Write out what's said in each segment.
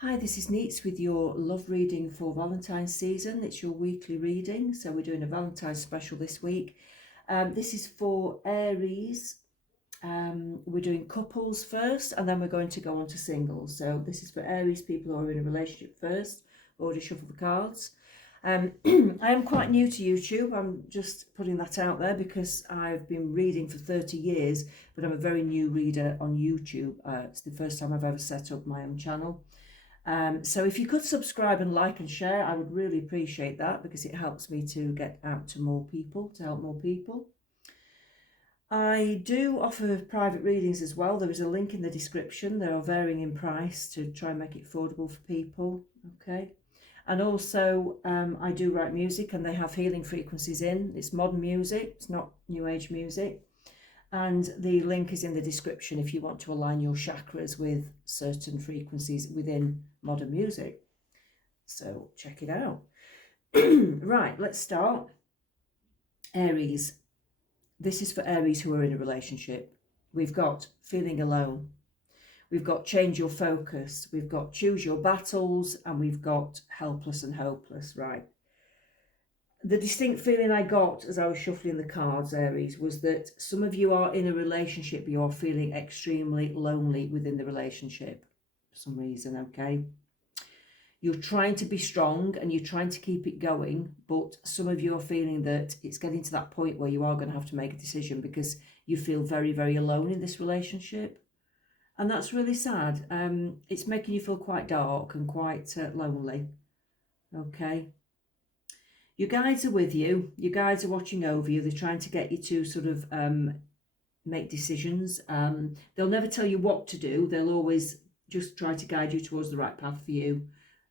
Hi, this is Neets with your love reading for Valentine's season. It's your weekly reading, so we're doing a Valentine's special this week. This is for Aries. We're doing couples first, and then we're going to go on to singles. So this is for Aries, people who are in a relationship first. Already shuffle the cards. I am quite new to YouTube. I'm just putting that out there because I've been reading for 30 years, but I'm a very new reader on YouTube. It's the first time I've ever set up my own channel. So if you could subscribe and like and share, I would really appreciate that because it helps me to get out to more people, to help more people. I do offer private readings as well. There is a link in the description. They are varying in price to try and make it affordable for people. Okay. And also I do write music and they have healing frequencies in. It's modern music. It's not new age music. And the link is in the description if you want to align your chakras with certain frequencies within modern music. So check it out. Right, let's start. Aries. This is for Aries who are in a relationship. We've got feeling alone. We've got change your focus. We've got choose your battles. And we've got helpless and hopeless. Right. The distinct feeling I got as I was shuffling the cards, Aries, was that some of you are in a relationship, you are feeling extremely lonely within the relationship for some reason, okay? You're trying to be strong and you're trying to keep it going, but some of you are feeling that it's getting to that point where you are going to have to make a decision because you feel very, very alone in this relationship. And that's really sad. It's making you feel quite dark and quite lonely, okay? Your guides are with you. Your guides are watching over you. They're trying to get you to sort of make decisions. They'll never tell you what to do. They'll always just try to guide you towards the right path for you.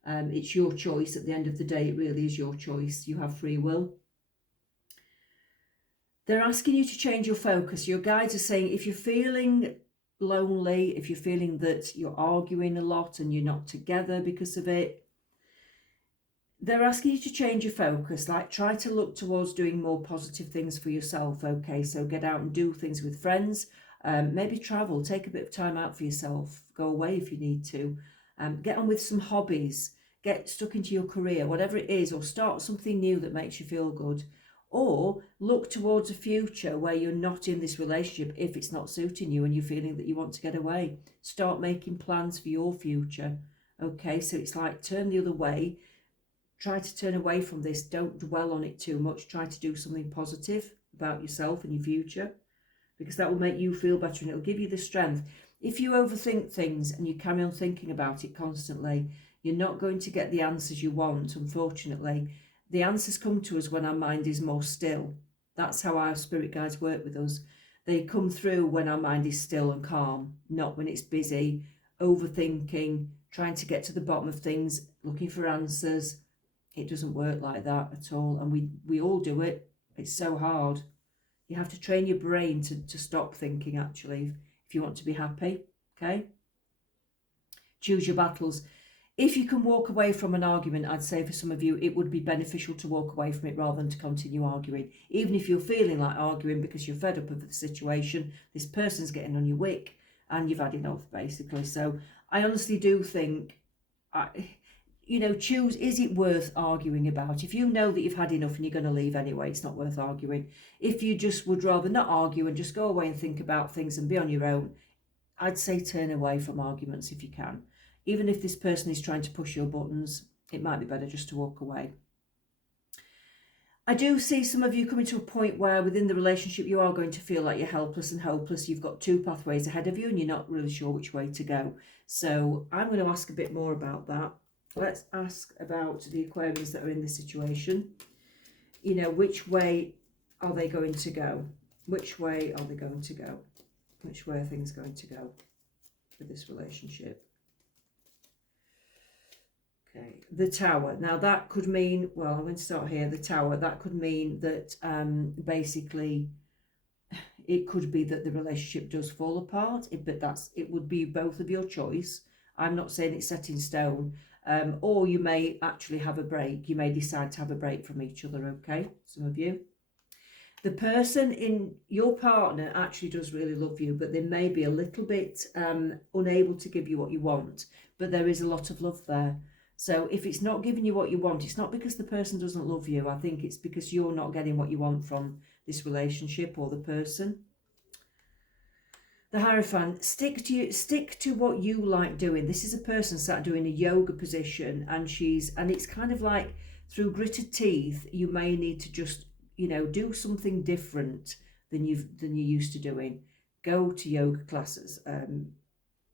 It's your choice. At the end of the day, it really is your choice. You have free will. They're asking you to change your focus. Your guides are saying if you're feeling lonely, if you're feeling that you're arguing a lot and you're not together because of it, they're asking you to change your focus, like try to look towards doing more positive things for yourself, okay? So get out and do things with friends, maybe travel, take a bit of time out for yourself, go away if you need to, get on with some hobbies, get stuck into your career, whatever it is, or start something new that makes you feel good, or look towards a future where you're not in this relationship if it's not suiting you and you're feeling that you want to get away. Start making plans for your future, okay? So it's like turn the other way. Try to turn away from this. Don't dwell on it too much. Try to do something positive about yourself and your future because that will make you feel better and it'll give you the strength. If you overthink things and you carry on thinking about it constantly, you're not going to get the answers you want, unfortunately. The answers come to us when our mind is more still. That's how our spirit guides work with us. They come through when our mind is still and calm, not when it's busy, overthinking, trying to get to the bottom of things, looking for answers. It doesn't work like that at all. And we all do it. It's so hard. You have to train your brain to stop thinking, actually, if you want to be happy, okay? Choose your battles. If you can walk away from an argument, I'd say for some of you, it would be beneficial to walk away from it rather than to continue arguing. Even if you're feeling like arguing because you're fed up of the situation, this person's getting on your wick and you've had enough, basically. So I honestly do think... choose, is it worth arguing about? If you know that you've had enough and you're going to leave anyway, it's not worth arguing. If you just would rather not argue and just go away and think about things and be on your own, I'd say turn away from arguments if you can. Even if this person is trying to push your buttons, it might be better just to walk away. I do see some of you coming to a point where within the relationship you are going to feel like you're helpless and hopeless. You've got two pathways ahead of you and you're not really sure which way to go. So I'm going to ask a bit more about that. Let's ask about the Aquarians that are in this situation. Which way are they going to go? Which way are they going to go? Which way are things going to go with this relationship? Okay, the Tower. Now that could mean, well, I'm going to start here. The Tower, that could mean that basically it could be that the relationship does fall apart, but it would be both of your choice. I'm not saying it's set in stone. Or you may actually have a break. You may decide to have a break from each other, okay? Some of you. The person in your partner actually does really love you, but they may be a little bit unable to give you what you want but there is a lot of love there. So if it's not giving you what you want, it's not because the person doesn't love you. I think it's because you're not getting what you want from this relationship or the person. The Hierophant, stick to what you like doing. This is a person sat doing a yoga position, and it's kind of like through gritted teeth, you may need to just, do something different than you're used to doing. Go to yoga classes,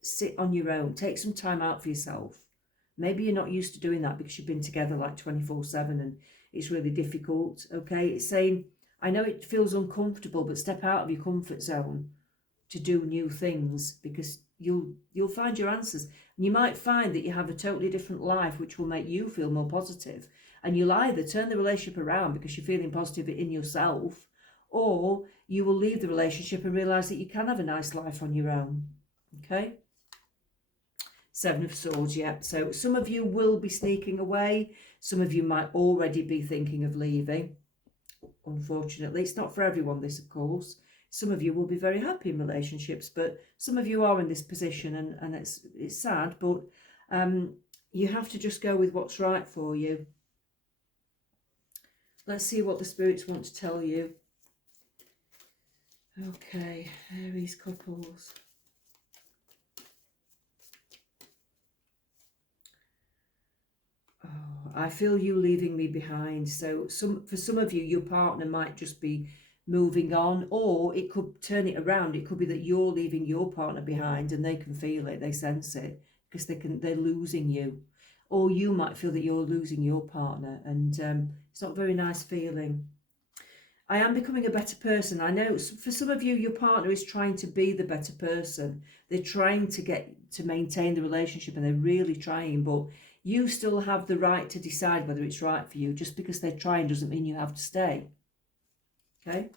sit on your own, take some time out for yourself. Maybe you're not used to doing that because you've been together like 24/7 and it's really difficult. Okay, it's saying, I know it feels uncomfortable, but step out of your comfort zone to do new things, because you'll find your answers. And you might find that you have a totally different life which will make you feel more positive, and you'll either turn the relationship around because you're feeling positive in yourself, or you will leave the relationship and realize that you can have a nice life on your own. Okay, Seven of Swords. Yeah, so some of you will be sneaking away, some of you might already be thinking of leaving. Unfortunately, it's not for everyone, this, of course. Some of you will be very happy in relationships, but some of you are in this position, and it's sad, but you have to just go with what's right for you. Let's see what the spirits want to tell you. Okay, Aries couples. Oh, I feel you leaving me behind. So for some of you, your partner might just be moving on, or it could turn it around. It could be that you're leaving your partner behind and they can feel it, they sense it, because they're losing you. Or you might feel that you're losing your partner, and it's not a very nice feeling. I am becoming a better person. I know for some of you, your partner is trying to be the better person. They're trying to maintain the relationship, and they're really trying, but you still have the right to decide whether it's right for you. Just because they're trying doesn't mean you have to stay. Okay.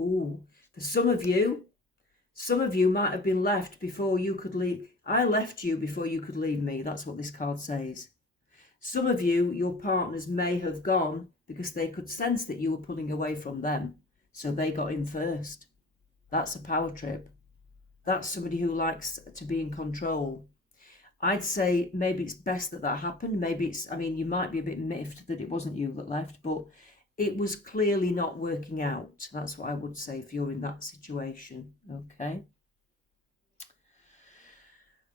Ooh, for some of you might have been left before you could leave. I left you before you could leave me. That's what this card says. Some of you, your partners may have gone because they could sense that you were pulling away from them. So they got in first. That's a power trip. That's somebody who likes to be in control. I'd say maybe it's best that happened. Maybe you might be a bit miffed that it wasn't you that left, but it was clearly not working out. That's what I would say if you're in that situation. Okay.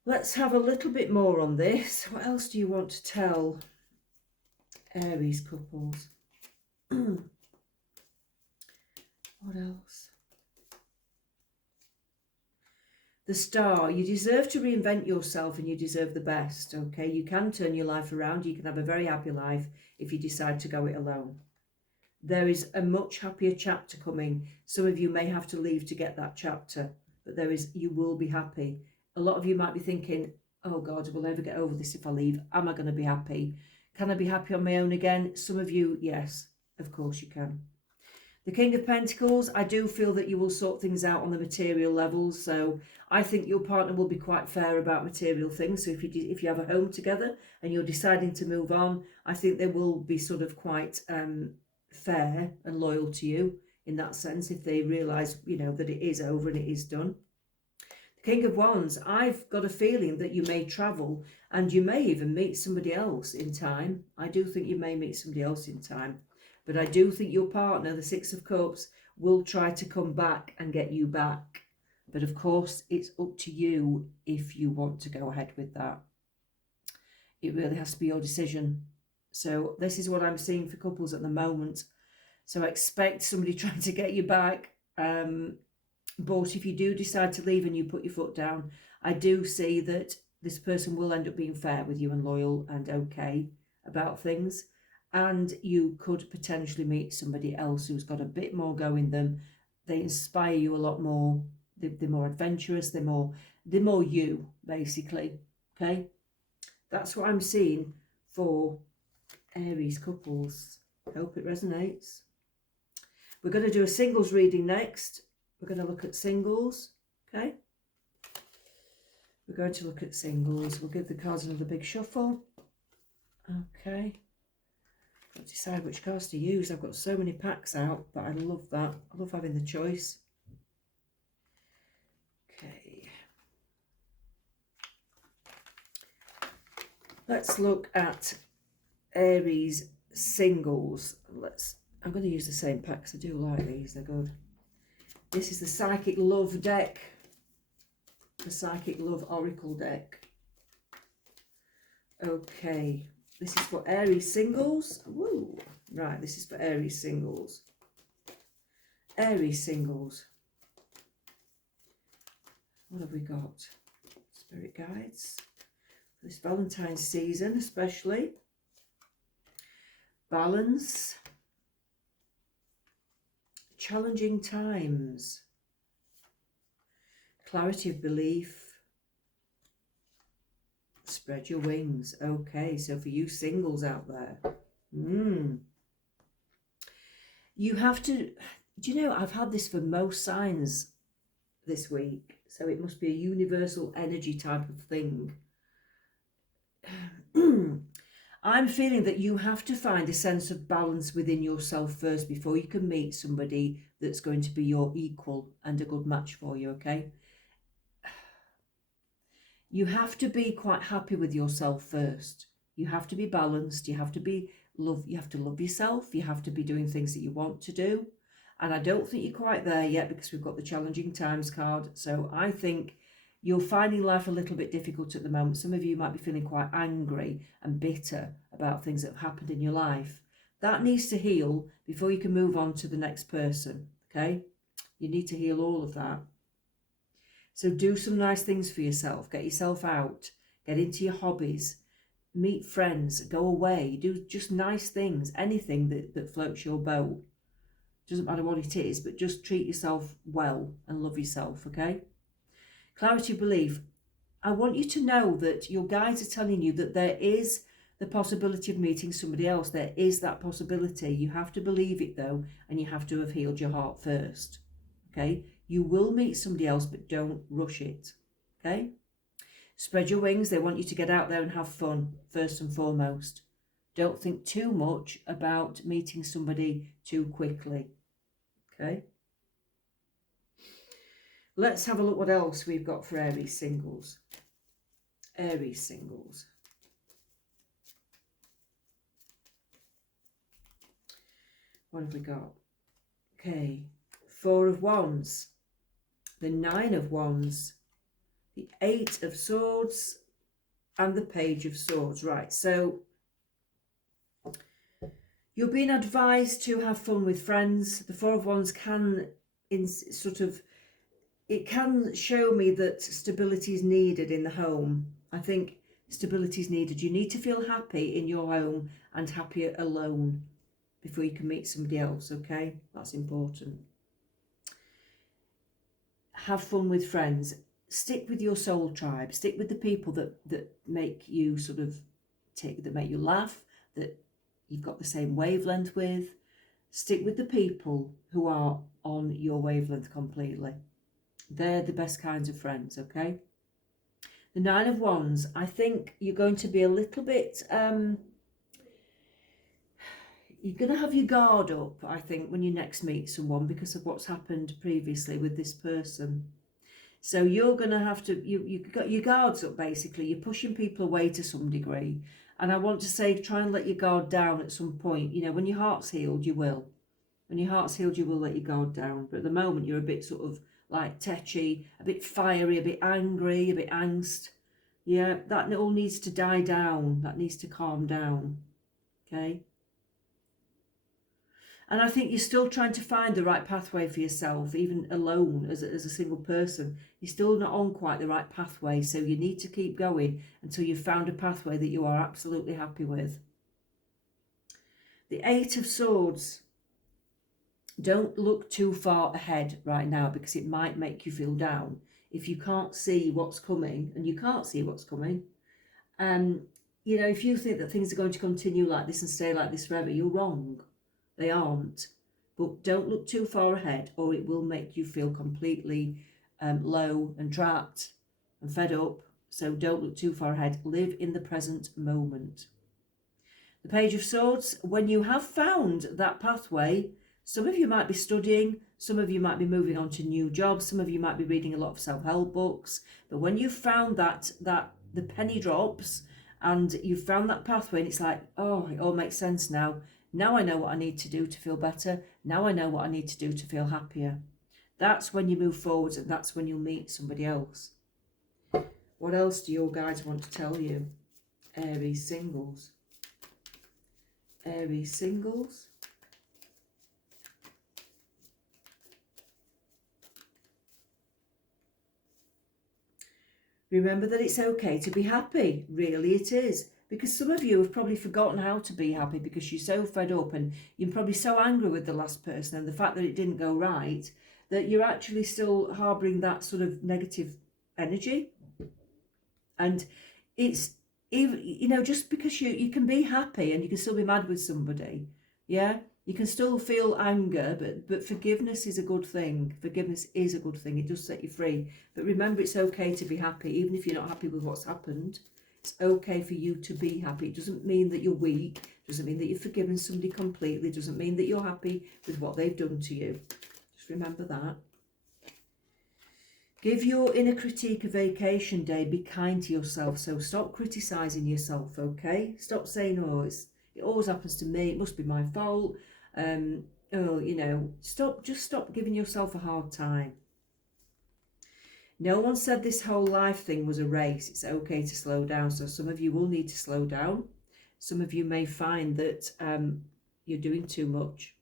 Let's have a little bit more on this. What else do you want to tell Aries couples? What else? The Star. You deserve to reinvent yourself, and you deserve the best. Okay, you can turn your life around. You can have a very happy life if you decide to go it alone. There is a much happier chapter coming. Some of you may have to leave to get that chapter, but you will be happy. A lot of you might be thinking, oh God, will I ever get over this if I leave? Am I going to be happy? Can I be happy on my own again? Some of you, yes, of course you can. The King of Pentacles, I do feel that you will sort things out on the material levels. So I think your partner will be quite fair about material things. So if you have a home together and you're deciding to move on, I think they will be sort of quite fair and loyal to you in that sense, if they realise, that it is over and it is done. The King of Wands, I've got a feeling that you may travel, and you may even meet somebody else in time. I do think you may meet somebody else in time. But I do think your partner, the Six of Cups, will try to come back and get you back. But of course, it's up to you if you want to go ahead with that. It really has to be your decision. So this is what I'm seeing for couples at the moment. So expect somebody trying to get you back. But if you do decide to leave and you put your foot down, I do see that this person will end up being fair with you and loyal and okay about things. And you could potentially meet somebody else who's got a bit more go in them. They inspire you a lot more. They're more adventurous. They're more you, basically. Okay, that's what I'm seeing for Aries couples. Hope it resonates. We're going to do a singles reading next. We're going to look at singles. Okay, we're going to look at singles. We'll give the cards another big shuffle. Okay. Got to decide which cards to use. I've got so many packs out, but I love that. I love having the choice. Okay. Let's look at Aries singles. I'm going to use the same pack because I do like these, they're good. This is the Psychic Love deck, the Psychic Love Oracle deck. Okay, this is for Aries singles. Woo. Right, this is for Aries singles. Aries singles. What have we got? Spirit guides. This Valentine's season especially. Balance. Challenging times. Clarity of belief. Spread your wings. Okay, so for you singles out there. You have to, do you know, I've had this for most signs this week. So it must be a universal energy type of thing. I'm feeling that you have to find a sense of balance within yourself first before you can meet somebody that's going to be your equal and a good match for you, okay? You have to be quite happy with yourself first. You have to be balanced. You have to love yourself. You have to be doing things that you want to do. And I don't think you're quite there yet because we've got the challenging times card. So I think you're finding life a little bit difficult at the moment. Some of you might be feeling quite angry and bitter about things that have happened in your life. That needs to heal before you can move on to the next person, okay? You need to heal all of that. So do some nice things for yourself. Get yourself out. Get into your hobbies. Meet friends. Go away. Do just nice things. Anything that floats your boat. Doesn't matter what it is, but just treat yourself well and love yourself, okay? Clarity of belief. I want you to know that your guides are telling you that there is the possibility of meeting somebody else. There is that possibility. You have to believe it though, and you have to have healed your heart first, okay? You will meet somebody else, but don't rush it, okay? Spread your wings. They want you to get out there and have fun, first and foremost. Don't think too much about meeting somebody too quickly, okay? Let's have a look what else we've got for Aries singles. Aries singles. What have we got? Okay, Four of Wands, the Nine of Wands, the Eight of Swords, and the Page of Swords. Right, so you're being advised to have fun with friends. The Four of Wands can it can show me that stability is needed in the home. I think stability is needed. You need to feel happy in your home and happier alone before you can meet somebody else, okay? That's important. Have fun with friends. Stick with your soul tribe. Stick with the people that make you that make you laugh, that you've got the same wavelength with. Stick with the people who are on your wavelength completely. They're the best kinds of friends, okay? The Nine of Wands, I think you're going to be a little bit, you're going to have your guard up, I think, when you next meet someone because of what's happened previously with this person. So you're going to have to, you've got your guards up basically. You're pushing people away to some degree. And I want to say, try and let your guard down at some point. You know, when your heart's healed, you will. When your heart's healed, you will let your guard down. But at the moment, you're a bit sort of like tetchy, a bit fiery, a bit angry, a bit angst. Yeah, that all needs to die down. That needs to calm down. Okay? And I think you're still trying to find the right pathway for yourself, even alone as a single person. You're still not on quite the right pathway, so you need to keep going until you've found a pathway that you are absolutely happy with. The Eight of Swords. Don't look too far ahead right now because it might make you feel down. If you can't see what's coming, and you can't see what's coming, you know, if you think that things are going to continue like this and stay like this forever, you're wrong. They aren't. But don't look too far ahead or it will make you feel completely low and trapped and fed up. So don't look too far ahead. Live in the present moment. The Page of Swords, when you have found that pathway, some of you might be studying, some of you might be moving on to new jobs, some of you might be reading a lot of self-help books. But when you've found that the penny drops and you've found that pathway, and it's like, oh, it all makes sense now. Now I know what I need to do to feel better. Now I know what I need to do to feel happier. That's when you move forwards, and that's when you'll meet somebody else. What else do your guides want to tell you? Aries singles. Aries singles. Remember that it's okay to be happy. Really it is. Because some of you have probably forgotten how to be happy because you're so fed up and you're probably so angry with the last person and the fact that it didn't go right, that you're actually still harbouring that sort of negative energy. And it's, even, you know, just because you can be happy and you can still be mad with somebody, yeah? You can still feel anger, but forgiveness is a good thing. Forgiveness is a good thing. It does set you free. But remember, it's okay to be happy, even if you're not happy with what's happened. It's okay for you to be happy. It doesn't mean that you're weak. It doesn't mean that you've forgiven somebody completely. It doesn't mean that you're happy with what they've done to you. Just remember that. Give your inner critique a vacation day. Be kind to yourself. So stop criticising yourself, okay? Stop saying, oh, it always happens to me. It must be my fault. Oh, you know, just stop giving yourself a hard time. No one said this whole life thing was a race. It's okay to slow down. So some of you will need to slow down. Some of you may find that you're doing too much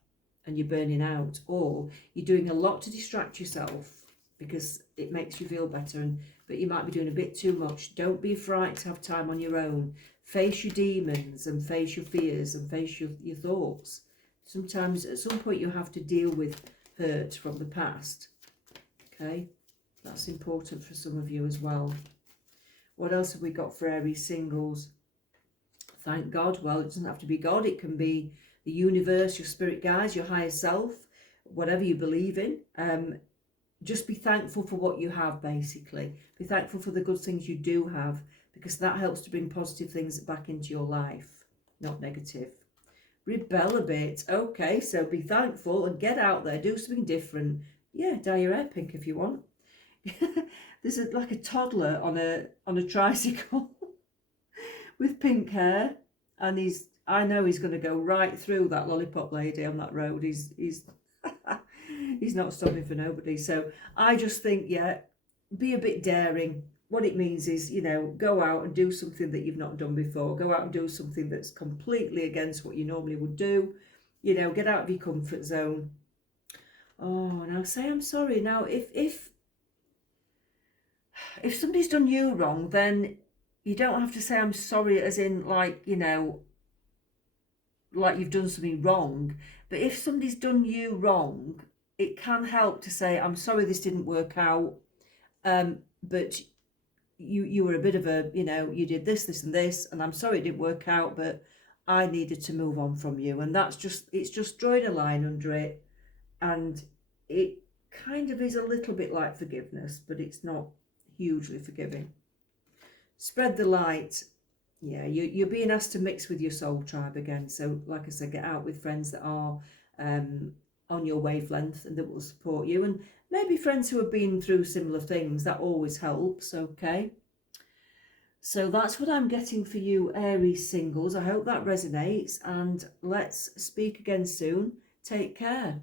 and you're burning out, or you're doing a lot to distract yourself because it makes you feel better, but you might be doing a bit too much. Don't be afraid to have time on your own. Face your demons and face your fears and face your thoughts. Sometimes at some point you have to deal with hurt from the past. Okay, that's important for some of you as well. What else have we got for Aries singles? Thank God. Well, it doesn't have to be God. It can be the universe, your spirit guides, your higher self, whatever you believe in. Just be thankful for what you have, basically. Be thankful for the good things you do have, because that helps to bring positive things back into your life, not negative. Rebel a bit. Okay, so be thankful and get out there, do something different. Yeah, dye your hair pink if you want. There's like a toddler on a tricycle with pink hair, and I know he's going to go right through that lollipop lady on that road. He's he's not stopping for nobody. So I just think, yeah, be a bit daring. What it means is, you know, go out and do something that you've not done before. Go out and do something that's completely against what you normally would do. You know, get out of your comfort zone. Oh, now say I'm sorry. Now, if somebody's done you wrong, then you don't have to say I'm sorry as in, like, you know, like you've done something wrong. But if somebody's done you wrong, it can help to say, I'm sorry this didn't work out, but you were a bit of a, you know, you did this, this and this, and I'm sorry it didn't work out, but I needed to move on from you. And it's just drawing a line under it, and it kind of is a little bit like forgiveness, but it's not hugely forgiving. Spread the light. Yeah, you're being asked to mix with your soul tribe again. So like I said, get out with friends that are on your wavelength and that will support you, and maybe friends who have been through similar things. That always helps. Okay, so that's what I'm getting for you, Aries singles. I hope that resonates, and let's speak again soon. Take care.